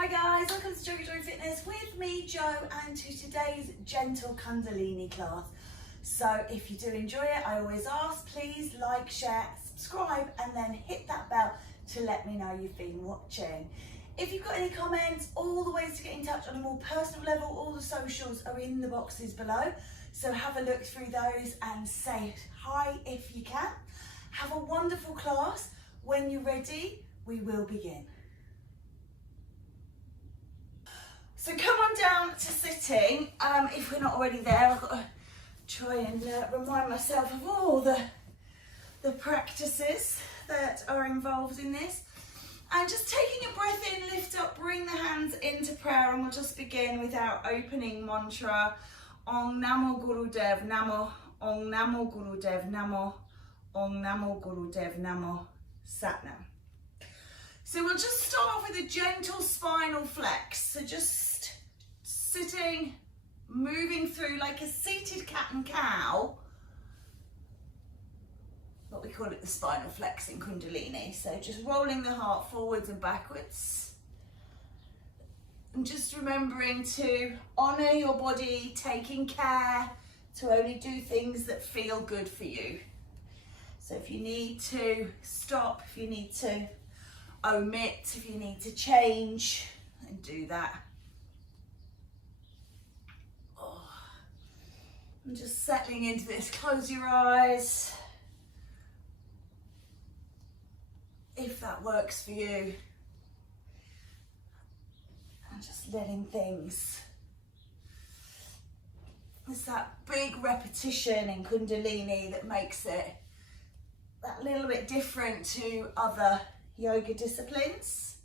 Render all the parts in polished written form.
Hi guys, welcome to 16JUL21 with me, Jo, and to today's Gentle Kundalini class. So if you do enjoy it, I always ask, please like, share, subscribe, and then hit that bell to let me know you've been watching. If you've got any comments, all the ways to get in touch on a more personal level, all the socials are in the boxes below. So have a look through those and say hi if you can. Have a wonderful class. When you're ready, we will begin. So come on down to sitting. If we're not already there, I've got to try and remind myself of all the practices that are involved in this. And just taking a breath in, lift up, bring the hands into prayer, and we'll just begin with our opening mantra. Om Namo Gurudev Namo, Om Namo Gurudev Namo, Om Namo Gurudev Namo, Satnam. So we'll just start off with a gentle spinal flex. So just sitting, moving through like a seated cat and cow. But we call it the spinal flex in Kundalini. So just rolling the heart forwards and backwards. And just remembering to honour your body, taking care to only do things that feel good for you. So if you need to stop, if you need to omit, if you need to change, then do that. Oh. And just settling into this, close your eyes. If that works for you. And just letting things. It's that big repetition in Kundalini that makes it that little bit different to other yoga disciplines.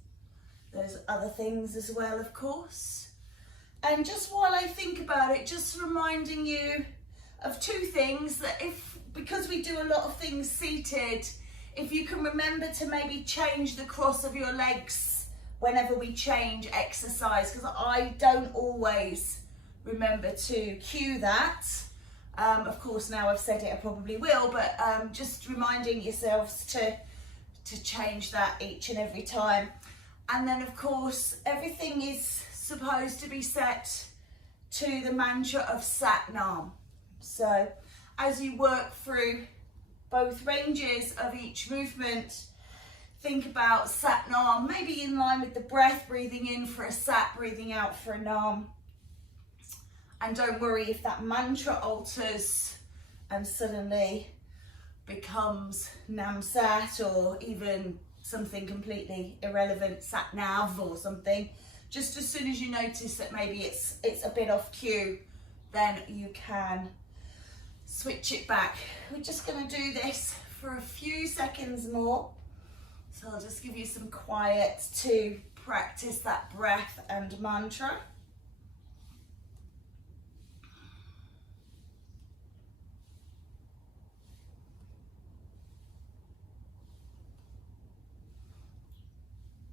There's other things as well, of course. And just while I think about it, just reminding you of two things, that because we do a lot of things seated, if you can remember to maybe change the cross of your legs whenever we change exercise, because I don't always remember to cue that. Of course, now I've said it, I probably will, but just reminding yourselves to change that each and every time. And then, of course, everything is supposed to be set to the mantra of Satnam. So as you work through both ranges of each movement, think about Satnam, maybe in line with the breath, breathing in for a Sat, breathing out for a Nam. And don't worry if that mantra alters and suddenly becomes Nam Sat, or even something completely irrelevant, Sat Nav or something. Just as soon as you notice that maybe it's a bit off cue, then you can switch it back. We're just going to do this for a few seconds more. So I'll just give you some quiet to practice that breath and mantra.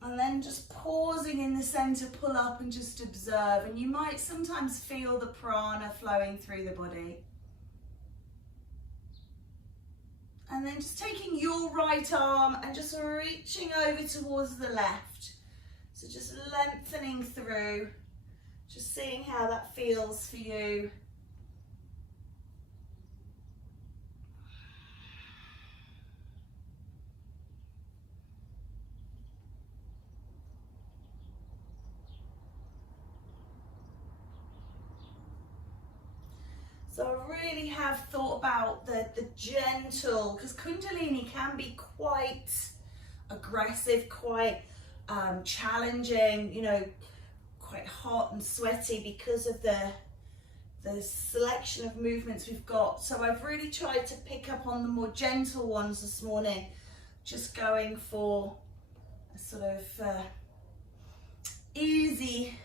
And then just pausing in the center, pull up and just observe. And you might sometimes feel the prana flowing through the body. And then just taking your right arm and just reaching over towards the left. So just lengthening through, just seeing how that feels for you. So I really have thought about the gentle, because Kundalini can be quite aggressive, quite challenging, you know, quite hot and sweaty because of the selection of movements we've got. So I've really tried to pick up on the more gentle ones this morning, just going for a sort of easy,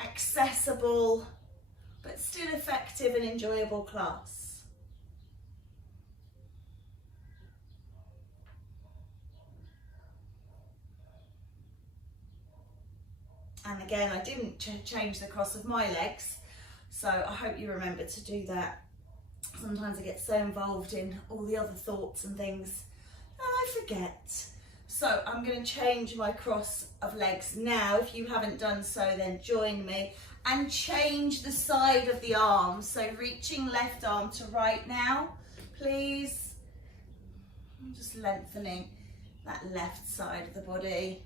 accessible, but still effective and enjoyable class. And again, I didn't change the cross of my legs, so I hope you remember to do that. Sometimes I get so involved in all the other thoughts and things and I forget. So I'm going to change my cross of legs now. If you haven't done so, then join me. And change the side of the arm. So reaching left arm to right now, please. I'm just lengthening that left side of the body.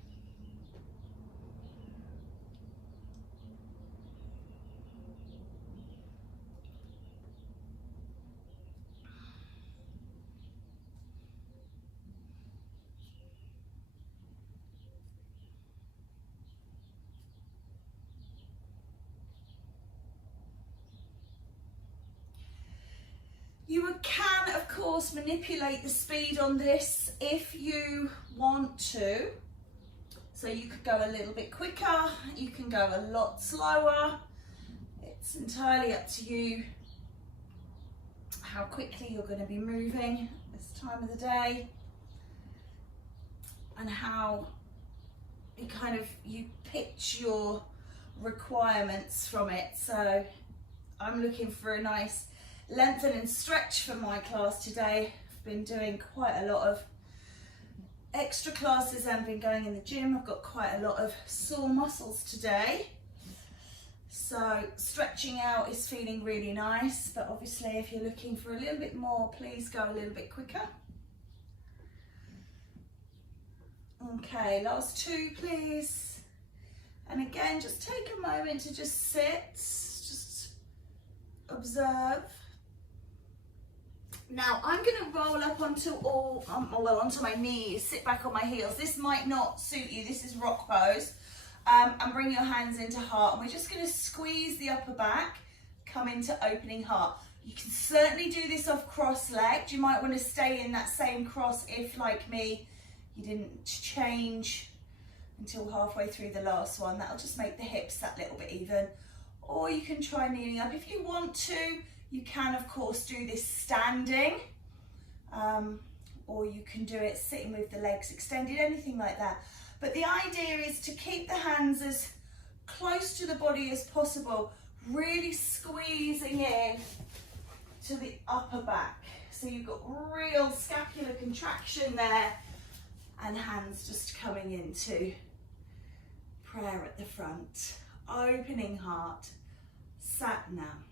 You can, of course, manipulate the speed on this if you want to. So you could go a little bit quicker, you can go a lot slower. It's entirely up to you how quickly you're going to be moving this time of the day and how you pitch your requirements from it. So I'm looking for a nice lengthen and stretch for my class today. I've been doing quite a lot of extra classes and been going in the gym. I've got quite a lot of sore muscles today. So stretching out is feeling really nice, but obviously if you're looking for a little bit more, please go a little bit quicker. Okay, last two please. And again, just take a moment to just sit, just observe. Now I'm going to roll up onto my knees, sit back on my heels. This might not suit you, this is rock pose. And bring your hands into heart. And we're just going to squeeze the upper back, come into opening heart. You can certainly do this off cross-legged. You might want to stay in that same cross if, like me, you didn't change until halfway through the last one. That'll just make the hips that little bit even. Or you can try kneeling up. If you want to, you can, of course, do this standing. Or you can do it sitting with the legs extended, anything like that. But the idea is to keep the hands as close to the body as possible, really squeezing in to the upper back. So you've got real scapular contraction there and hands just coming into prayer at the front. Opening heart, Sat Nam.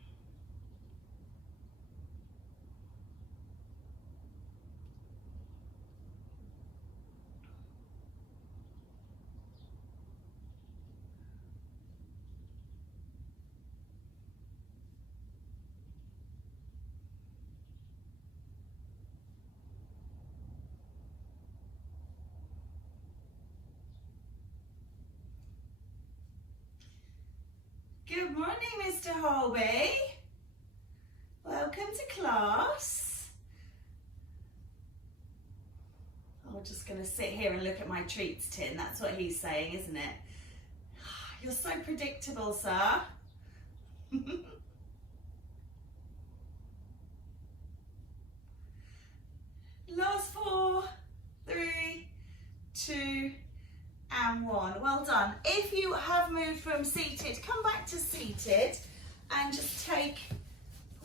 Good morning, Mr. Holby. Welcome to class. I'm just going to sit here and look at my treats tin. That's what he's saying, isn't it? You're so predictable, sir. Last 4, 3, 2, and 1. Well done. If you have moved from seated, come back to seated and just take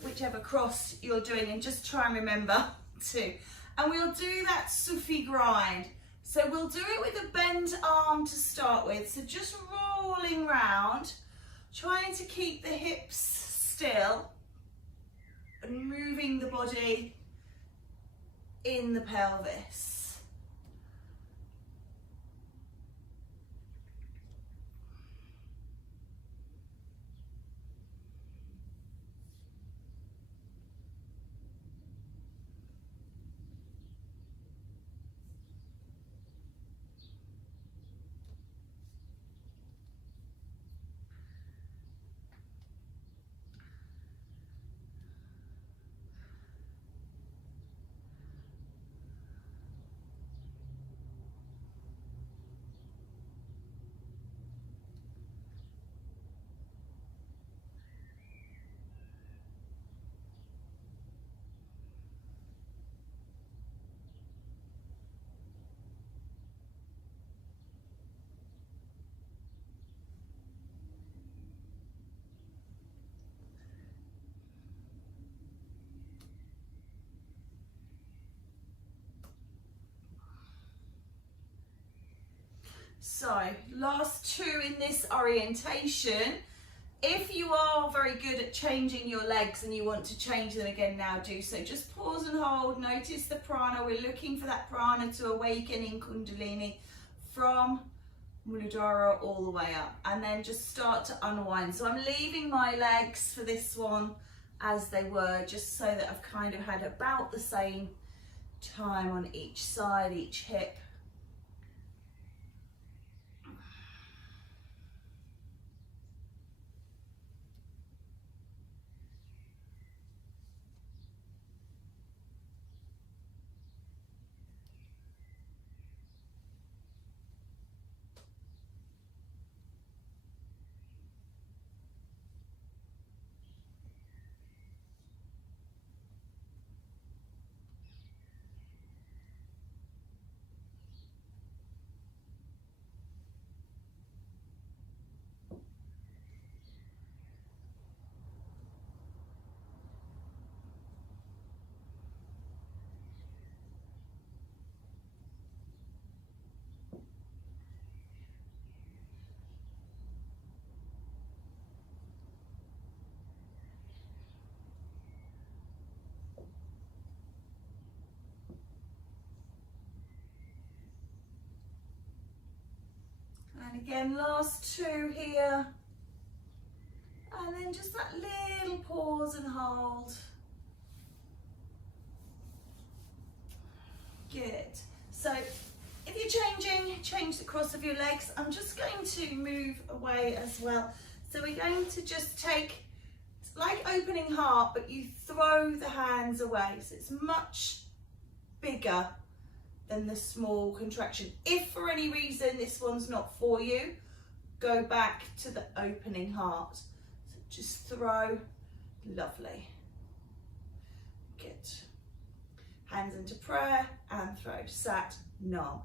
whichever cross you're doing and just try and remember to. And we'll do that Sufi grind. So we'll do it with a bent arm to start with. So just rolling round, trying to keep the hips still and moving the body in the pelvis. So last two in this orientation. If you are very good at changing your legs and you want to change them again now, do so. Just pause and hold, notice the prana. We're looking for that prana to awaken in Kundalini from Muladhara all the way up, and then just start to unwind. So I'm leaving my legs for this one as they were, just so that I've kind of had about the same time on each side, each hip. And again, last two here. And then just that little pause and hold. Good. So if you're changing, change the cross of your legs. I'm just going to move away as well. So we're going to just take, it's like opening heart, but you throw the hands away. So it's much bigger than the small contraction. If for any reason this one's not for you, go back to the opening heart. So just throw, lovely. Good. Hands into prayer and throw, sat, nam.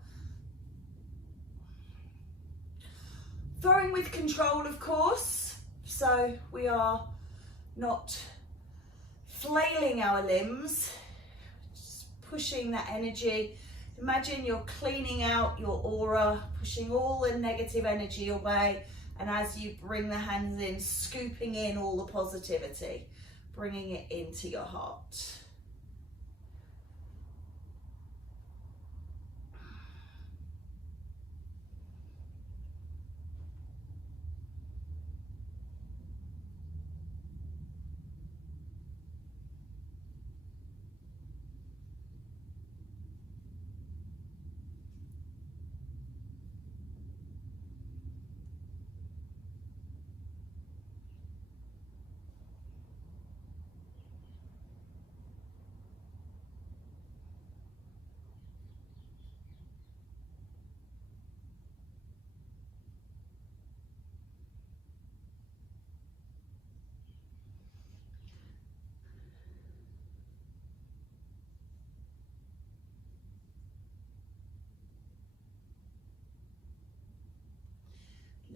Throwing with control, of course, so we are not flailing our limbs, just pushing that energy. Imagine you're cleaning out your aura, pushing all the negative energy away, and as you bring the hands in, scooping in all the positivity, bringing it into your heart.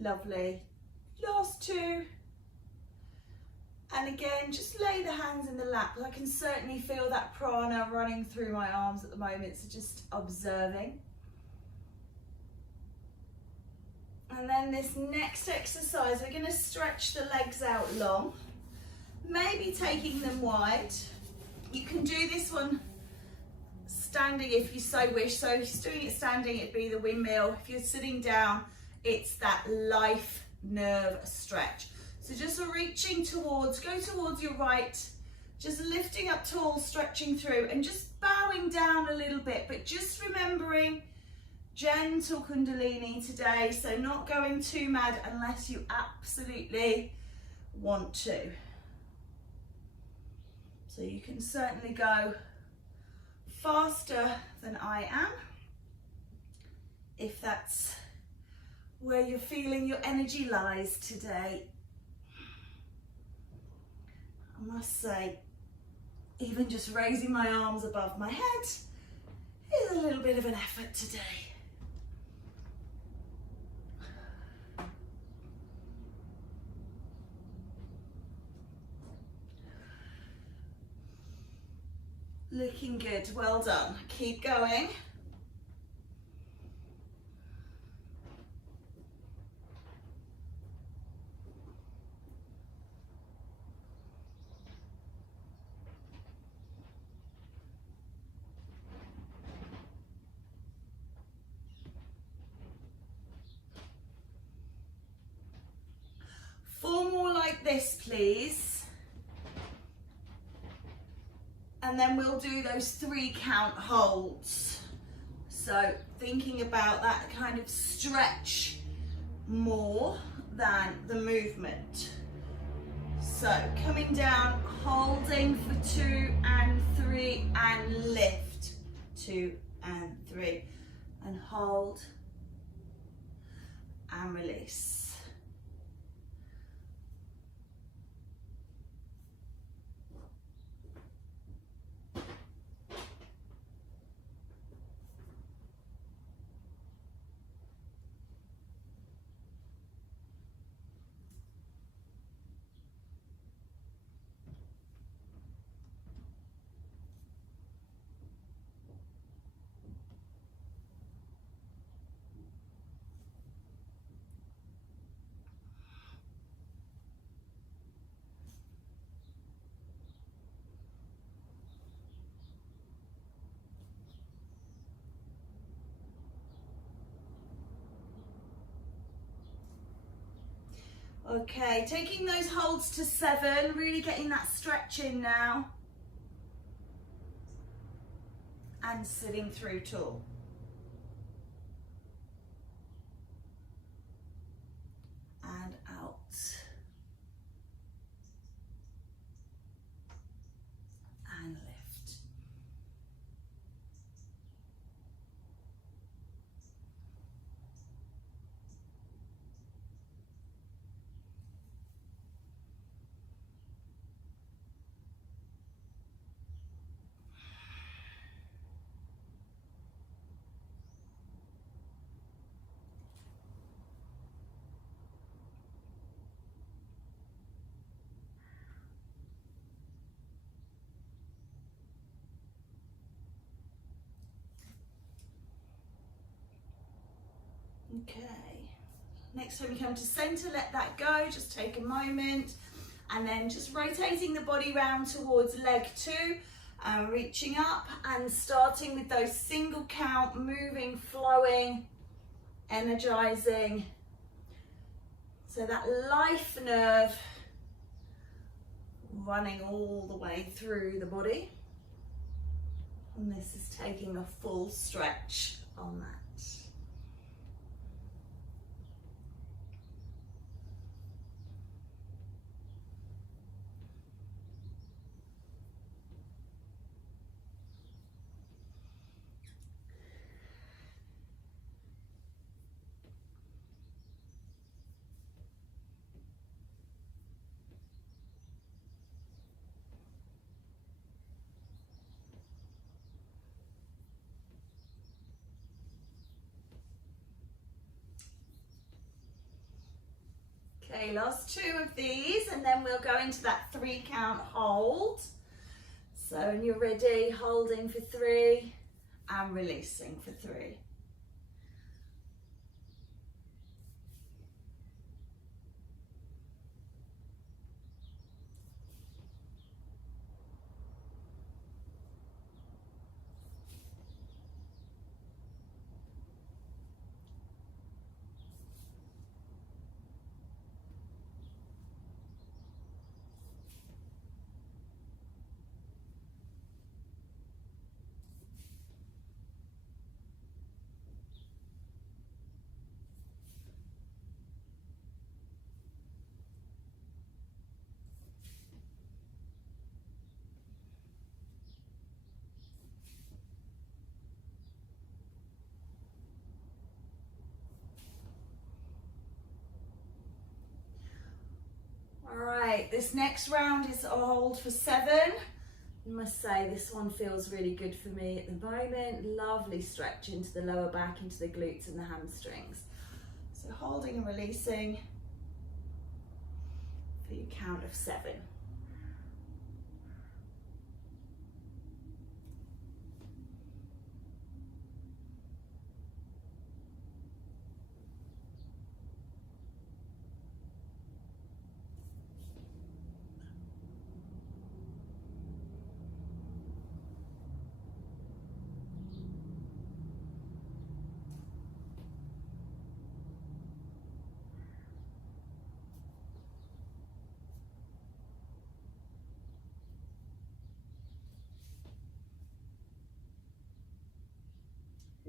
Lovely. Last two. And again, just lay the hands in the lap. I can certainly feel that prana running through my arms at the moment, so just observing. And then this next exercise, we're going to stretch the legs out long, maybe taking them wide. You can do this one standing if you so wish. So if you're doing it standing, it'd be the windmill. If you're sitting down, it's that life nerve stretch. So just reaching towards, go towards your right, just lifting up tall, stretching through, and just bowing down a little bit, but just remembering gentle Kundalini today, so not going too mad unless you absolutely want to. So you can certainly go faster than I am, if that's where you're feeling your energy lies today. I must say, even just raising my arms above my head is a little bit of an effort today. Looking good, well done. Keep going. this, please. And then we'll do those 3 count holds. So thinking about that kind of stretch more than the movement. So coming down, holding for 2 and 3 and lift. 2 and 3 and hold and release. Okay, taking those holds to 7, really getting that stretch in now. And sitting through tall. And out. And lift. Okay, next time you come to center, let that go, just take a moment, and then just rotating the body round towards leg 2, and reaching up and starting with those single count, moving, flowing, energizing. So that life nerve running all the way through the body. And this is taking a full stretch on that. Okay, last 2 of these, and then we'll go into that 3 count hold. So when you're ready, holding for 3 and releasing for 3. All right, this next round is a hold for 7. I must say this one feels really good for me at the moment. Lovely stretch into the lower back, into the glutes and the hamstrings. So holding and releasing for your count of 7.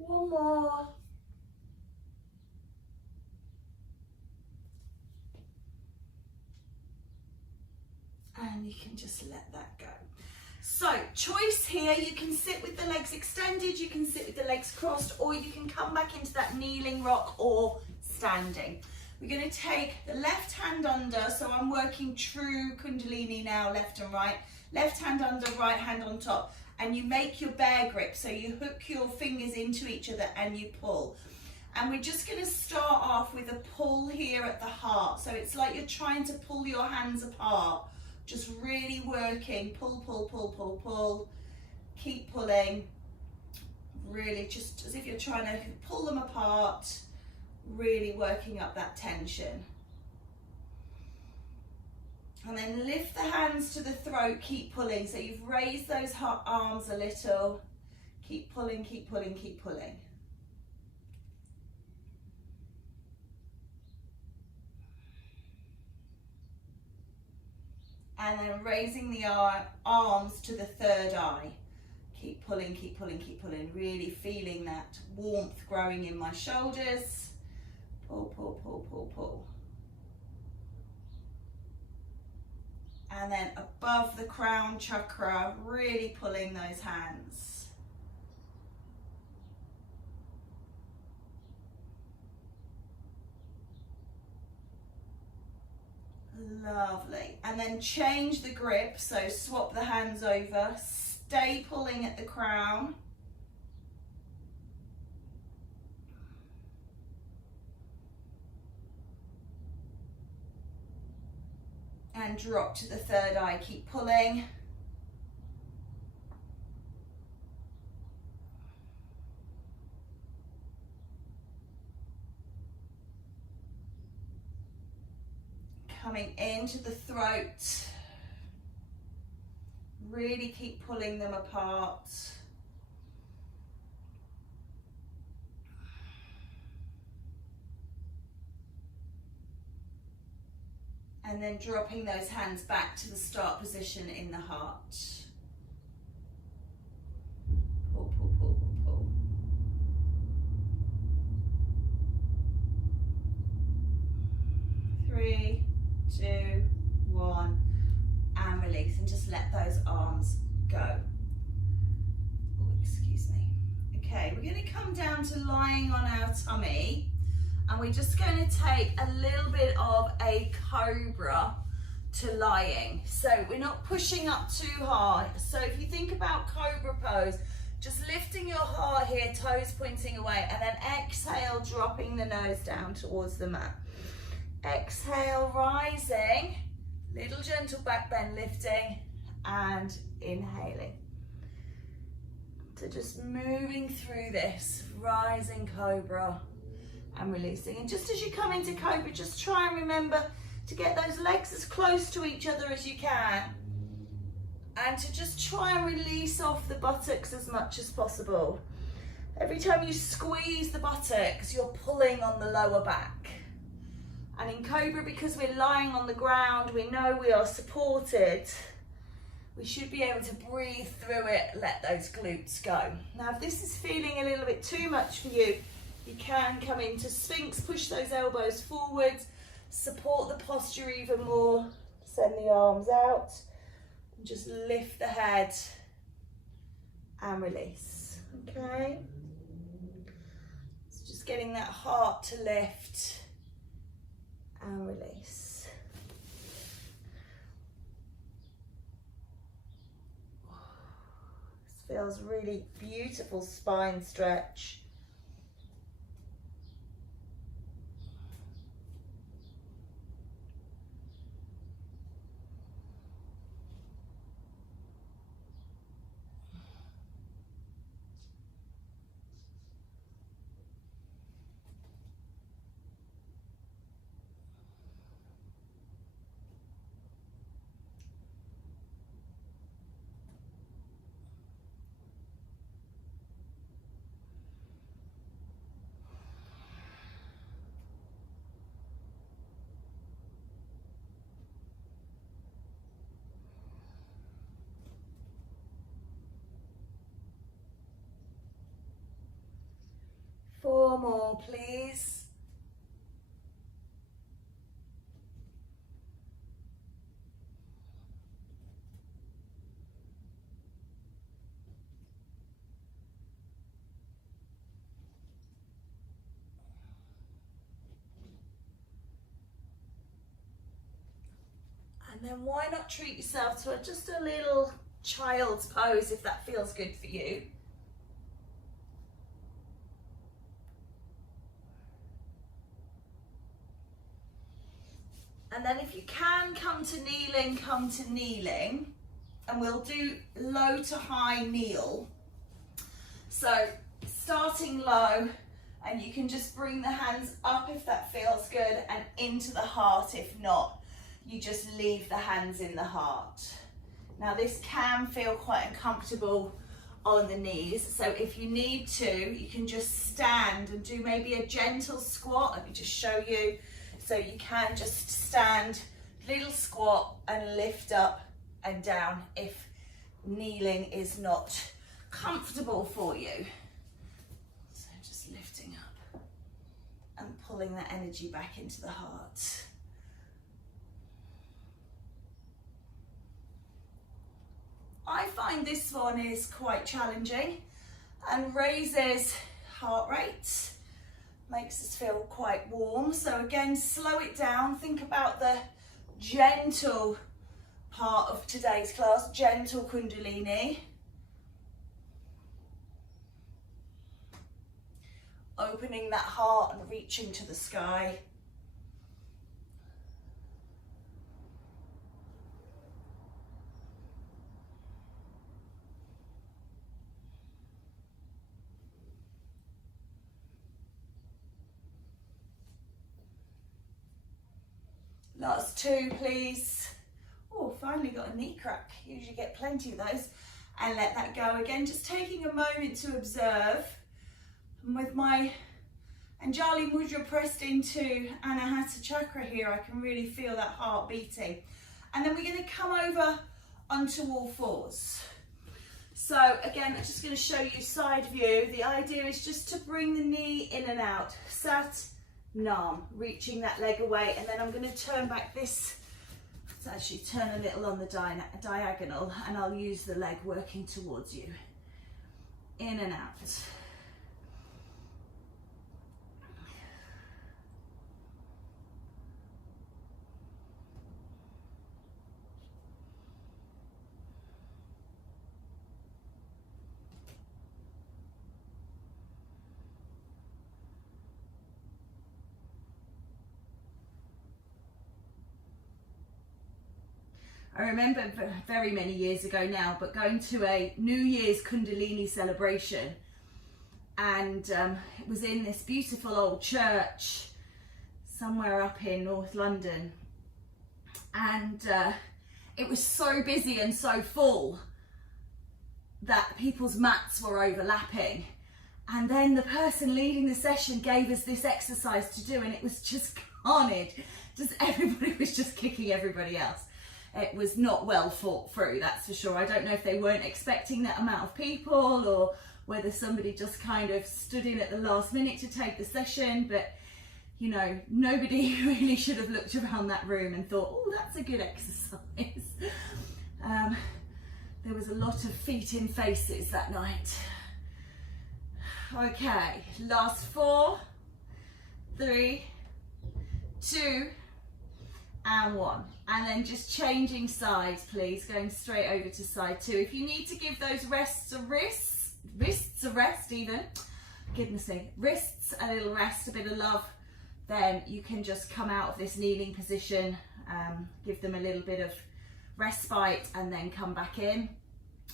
One more. And you can just let that go. So, choice here, you can sit with the legs extended, you can sit with the legs crossed, or you can come back into that kneeling rock or standing. We're going to take the left hand under, so I'm working true Kundalini now, left and right. Left hand under, right hand on top. And you make your bear grip, so you hook your fingers into each other and you pull. And we're just going to start off with a pull here at the heart. So it's like you're trying to pull your hands apart. Just really working, pull, pull, pull, pull, pull. Keep pulling. Really just as if you're trying to pull them apart. Really working up that tension. And then lift the hands to the throat, keep pulling. So you've raised those arms a little. Keep pulling, keep pulling, keep pulling. And then raising the arms to the third eye. Keep pulling, keep pulling, keep pulling. Really feeling that warmth growing in my shoulders. Pull, pull, pull, pull, pull. And then above the crown chakra, really pulling those hands. Lovely. And then change the grip, so swap the hands over. Stay pulling at the crown. And drop to the third eye, keep pulling. Coming into the throat. Really keep pulling them apart. And then dropping those hands back to the start position in the heart. Pull, pull, pull, pull, pull. Three, two, one, and release. And just let those arms go. Oh, excuse me. Okay, we're going to come down to lying on our tummy. And we're just going to take a little bit of a cobra to lying. So we're not pushing up too hard. So if you think about cobra pose, just lifting your heart here, toes pointing away, and then exhale, dropping the nose down towards the mat. Exhale, rising, little gentle back bend, lifting and inhaling. So just moving through this, rising cobra. And releasing. And just as you come into cobra, just try and remember to get those legs as close to each other as you can, and to just try and release off the buttocks as much as possible. Every time you squeeze the buttocks, you're pulling on the lower back. And in cobra, because we're lying on the ground, we know we are supported. We should be able to breathe through it, let those glutes go. Now, if this is feeling a little bit too much for you, you can come into Sphinx, push those elbows forwards, support the posture even more, send the arms out, and just lift the head and release, okay? So just getting that heart to lift and release. This feels really beautiful spine stretch. more, please. And then why not treat yourself to just a little child's pose if that feels good for you. And then if you can come to kneeling, come to kneeling. And we'll do low to high kneel. So starting low, and you can just bring the hands up if that feels good and into the heart if not. You just leave the hands in the heart. Now this can feel quite uncomfortable on the knees, so if you need to, you can just stand and do maybe a gentle squat. Let me just show you. So you can just stand, little squat, and lift up and down if kneeling is not comfortable for you. So just lifting up and pulling that energy back into the heart. I find this one is quite challenging and raises heart rate, makes us feel quite warm. So again, slow it down. Think about the gentle part of today's class, gentle Kundalini. Opening that heart and reaching to the sky. Last two, please. Oh, finally got a knee crack. Usually get plenty of those. And let that go again. Just taking a moment to observe. And with my Anjali Mudra pressed into Anahata Chakra here, I can really feel that heart beating. And then we're going to come over onto all fours. So again, I'm just going to show you side view. The idea is just to bring the knee in and out. Sat, Nam, reaching that leg away, and then I'm going to turn back this, let's actually turn a little on the diagonal, and I'll use the leg working towards you. In and out. I remember very many years ago now, but going to a New Year's Kundalini celebration, and it was in this beautiful old church somewhere up in North London, and it was so busy and so full that people's mats were overlapping, and then the person leading the session gave us this exercise to do, and it was just carnage. Just everybody was just kicking everybody else. It was not well thought through, that's for sure. I don't know if they weren't expecting that amount of people, or whether somebody just kind of stood in at the last minute to take the session, but you know, nobody really should have looked around that room and thought, oh, that's a good exercise. There was a lot of feet in faces that night. Okay, last 4, 3, 2, and 1. And then just changing sides, please, going straight over to side 2. If you need to give those wrists a rest even, goodness me, wrists a little rest, a bit of love, then you can just come out of this kneeling position, give them a little bit of respite, and then come back in.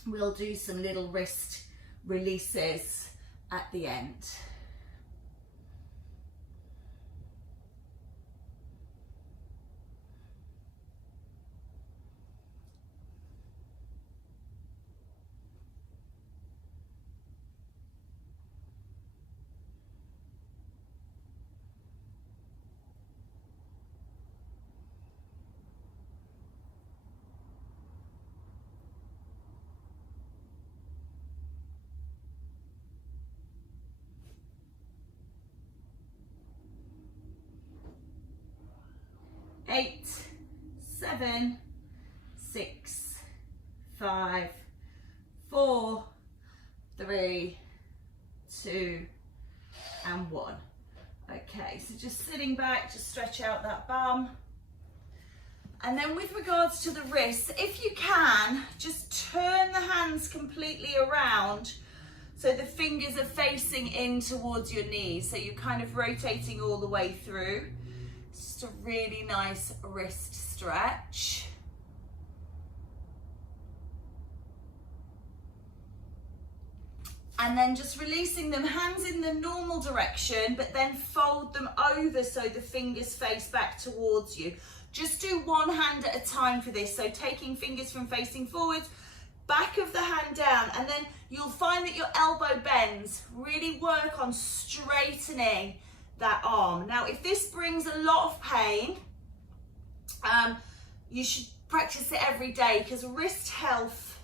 We'll do some little wrist releases at the end. 8, 7, 6, 5, 4, 3, 2, and 1. Okay, so just sitting back, just stretch out that bum. And then with regards to the wrists, if you can, just turn the hands completely around so the fingers are facing in towards your knees. So you're kind of rotating all the way through. It's just a really nice wrist stretch. And then just releasing them, hands in the normal direction, but then fold them over so the fingers face back towards you. Just do one hand at a time for this. So taking fingers from facing forwards, back of the hand down, and then you'll find that your elbow bends. Really work on straightening that arm. Now, if this brings a lot of pain, you should practice it every day, because wrist health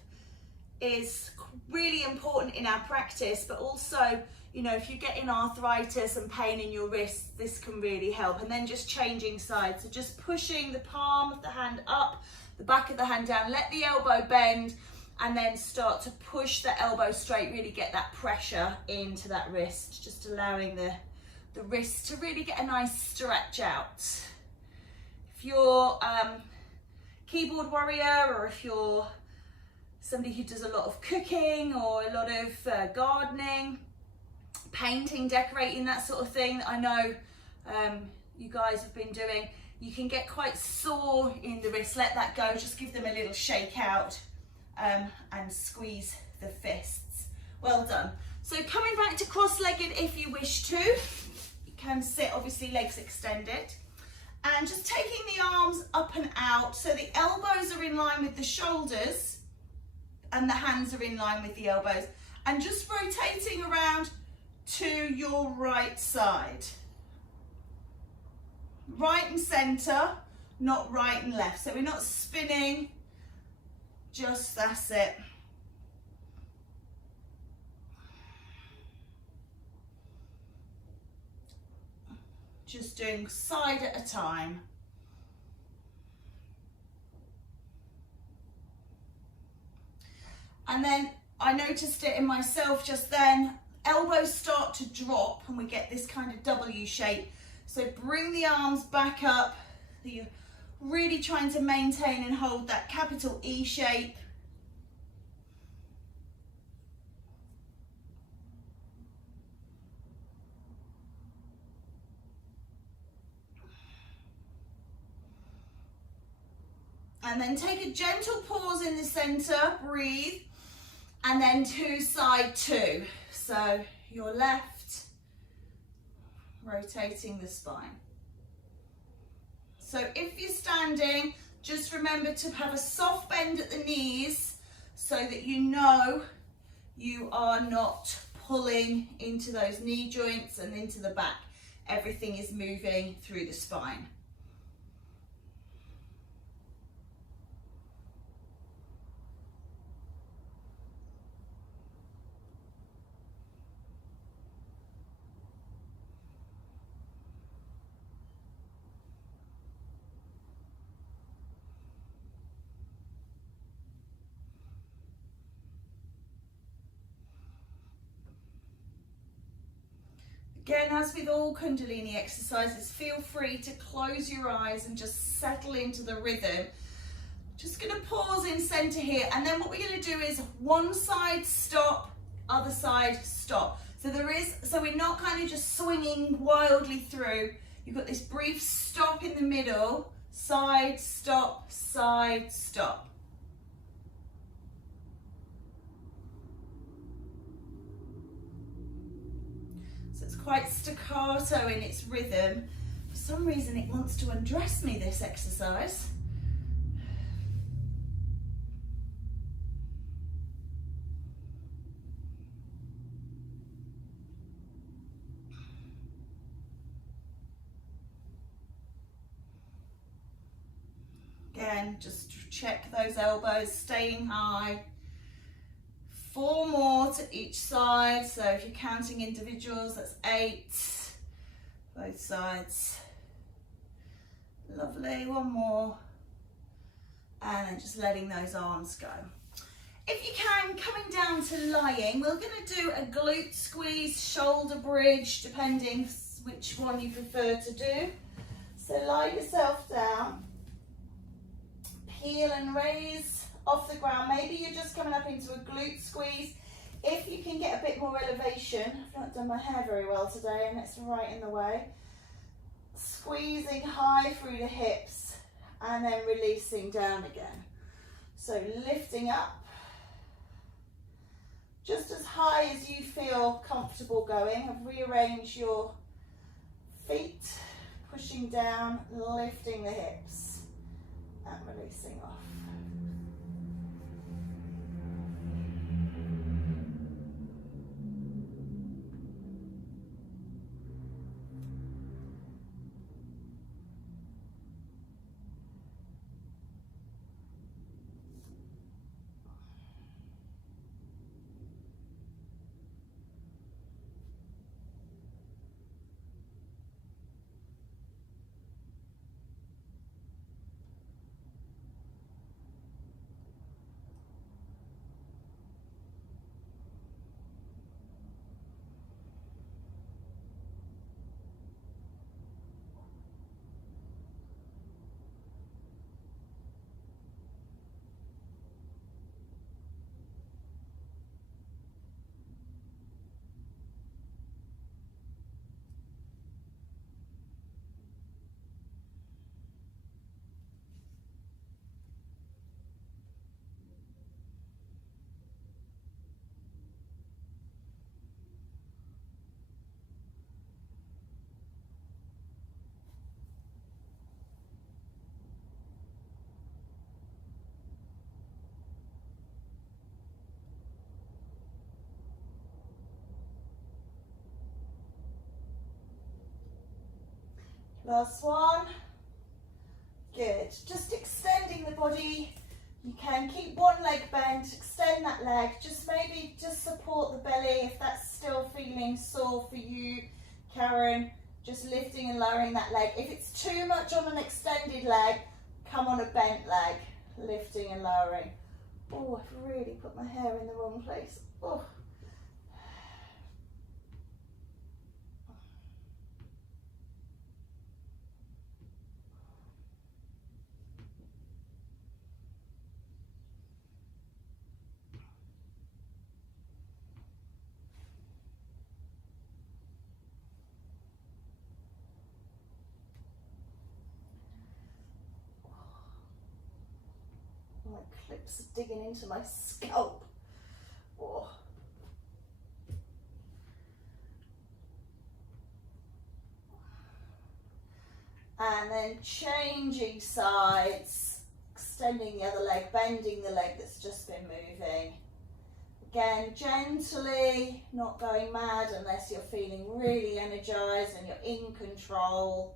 is really important in our practice, but also, you know, if you're getting arthritis and pain in your wrists, this can really help. And then just changing sides. So just pushing the palm of the hand up, the back of the hand down, let the elbow bend, and then start to push the elbow straight, really get that pressure into that wrist, just allowing the wrist to really get a nice stretch out. If you're keyboard warrior, or if you're somebody who does a lot of cooking or a lot of gardening, painting, decorating, that sort of thing, I know you guys have been doing, you can get quite sore in the wrist. Let that go, just give them a little shake out and squeeze the fists. Well done. So coming back to cross-legged if you wish to. You can sit, obviously, legs extended. And just taking the arms up and out so the elbows are in line with the shoulders and the hands are in line with the elbows. And just rotating around to your right side. Right and center, not right and left. So we're not spinning, just that's it. Just doing side at a time. And then I noticed it in myself just then, elbows start to drop and we get this kind of W shape. So bring the arms back up. You're really trying to maintain and hold that capital E shape. And then take a gentle pause in the center, breathe, and then to side 2. So your left, rotating the spine. So if you're standing, just remember to have a soft bend at the knees so that you know you are not pulling into those knee joints and into the back. Everything is moving through the spine. Again, as with all Kundalini exercises, feel free to close your eyes and just settle into the rhythm. Just going to pause in center here, and then what we're going to do is one side stop, other side stop. So we're not kind of just swinging wildly through. You've got this brief stop in the middle, side, stop, side, stop. Quite staccato in its rhythm. For some reason it wants to undress me, this exercise. Again, just check those elbows staying high. 4 more to each side. So if you're counting individuals, that's 8. Both sides. Lovely, one more. And then just letting those arms go. If you can, coming down to lying, we're going to do a glute squeeze, shoulder bridge, depending which one you prefer to do. So lie yourself down, peel and raise off the ground. Maybe you're just coming up into a glute squeeze. If you can get a bit more elevation, I've not done my hair very well today and it's right in the way. Squeezing high through the hips and then releasing down again. So lifting up, just as high as you feel comfortable going. I've rearranged your feet, pushing down, lifting the hips and releasing off. Last one. Good. Just extending the body. You can keep one leg bent, extend that leg. Just maybe just support the belly if that's still feeling sore for you, Karen. Just lifting and lowering that leg. If it's too much on an extended leg, come on a bent leg. Lifting and lowering. Oh, I've really put my hair in the wrong place. Oh. My clips are digging into my scalp. Oh. And then changing sides, extending the other leg, bending the leg that's just been moving. Again, gently, not going mad unless you're feeling really energized and you're in control.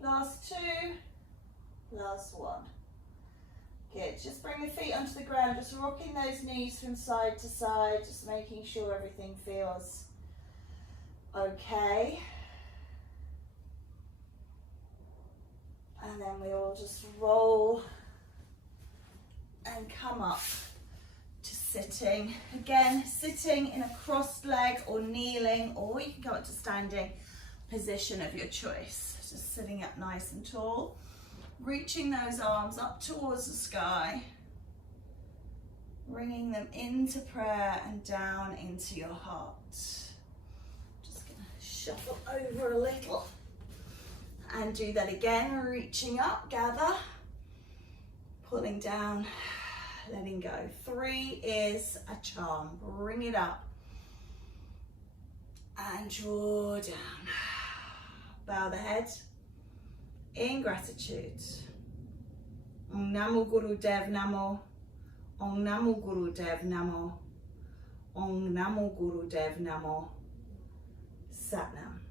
Last two, last one. Good, just bring the feet onto the ground, just rocking those knees from side to side, just making sure everything feels okay. And then we all just roll and come up to sitting. Again, sitting in a crossed leg or kneeling, or you can go up to standing position of your choice. Just sitting up nice and tall, reaching those arms up towards the sky, bringing them into prayer and down into your heart. Just gonna shuffle over a little and do that again, reaching up, gather, pulling down, letting go. 3 is a charm. Bring it up and draw down. Bow the head, in gratitude. Om Namo Guru Dev Namo. Om Namo Guru Dev Namo. Om Namo Guru Dev Namo. Sat Nam.